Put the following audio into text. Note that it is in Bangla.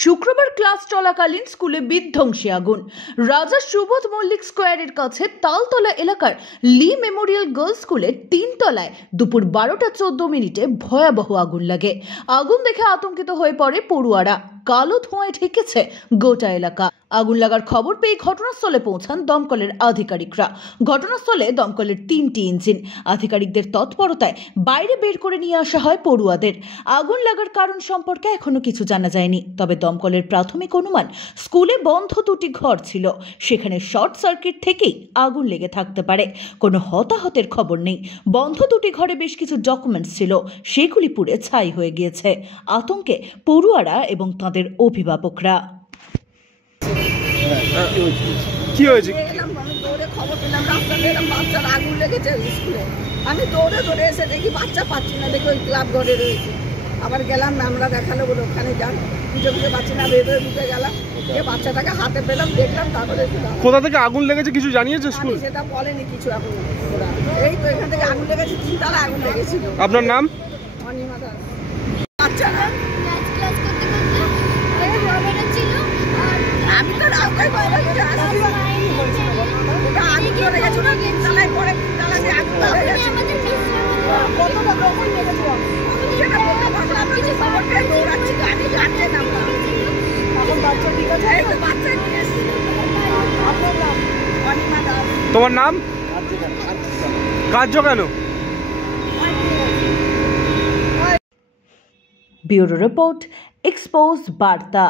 শুক্রবার ক্লাস চলাকালীন স্কুলে বিধ্বংসী আগুন। রাজা সুবোধ মল্লিক স্কোয়ারের কাছে তালতলা এলাকার লি মেমোরিয়াল গার্লস স্কুলের ৩ তলায় দুপুর 12:14 ভয়াবহ আগুন লাগে। আগুন দেখে আতঙ্কিত হয়ে পড়ে পড়ুয়ারা। কালো ধোঁয়ায় ঢেকেছে গোটা এলাকা। আগুন লাগার খবর পেয়ে ঘটনাস্থলে পৌঁছান দমকলের আধিকারিকরা। ঘটনাস্থলে দমকলের 3টি ইঞ্জিন। আধিকারিকদের তৎপরতায় বাইরে বের করে নিয়ে আসা হয় পড়ুয়াদের। আগুন লাগার কারণ সম্পর্কে এখনো কিছু জানা যায়নি, তবে দমকলের প্রাথমিক অনুমান স্কুলে বন্ধ 2টি ঘর ছিল, সেখানে শর্ট সার্কিট থেকেই আগুন লেগে থাকতে পারে। কোনো হতাহতের খবর নেই। বন্ধ 2টি ঘরে বেশ কিছু ডকুমেন্টস ছিল, সেগুলি পুড়ে ছাই হয়ে গিয়েছে। আতঙ্কে পড়ুয়ারা এবং তাদের অভিভাবকরা। কি হয়েছে? আমি দৌড়ে খবর পেলাম রাস্তাতে এরকম বাচ্চার আগুন লেগেছে স্কুলে। আমি দৌড়ে দৌড়ে এসে দেখি বাচ্চা পাচ্ছি না, দেখি ওই ক্লাব ঘরে রয়েছে। আবার গেলাম, ম্যামরা দেখালো বলে ওখানে যান, খুঁজে খুঁজে পাচ্ছি না, ভেতরে ঢুকে গেলাম, বাচ্চাটাকে হাতে পেলাম, দেখলাম, তারপরে কোথা থেকে আগুন লেগেছে কিছু জানিয়েছে স্কুল? সেটা বলেনি কিছু এখন ওরা। এই তো এখান থেকে আগুন লেগেছে, 3 তলা আগুন লেগেছিল। আপনার নাম? অনিমা দাস। বাচ্চারা আমি তো রাস্তায় বাইরে আসছি, ওটা আগুন ধরে গেছে না, 3 তলায় পরে 3 তলাতে আগুন ধরে গেছে। কতটা দখল লেগেছে সেটা বলতে পারলাম না, খবর পেয়ে দৌড়াচ্ছি, গাড়ি যাচ্ছে না। এখন বাচ্চা ঠিক আছে? এই তো বাচ্চা নিয়ে এসছি। আপনার নাম? অনিমা দাস। তোমার নাম? কার্য কেন? ব্যুরো রিপোর্ট, এক্সপোজ বার্তা।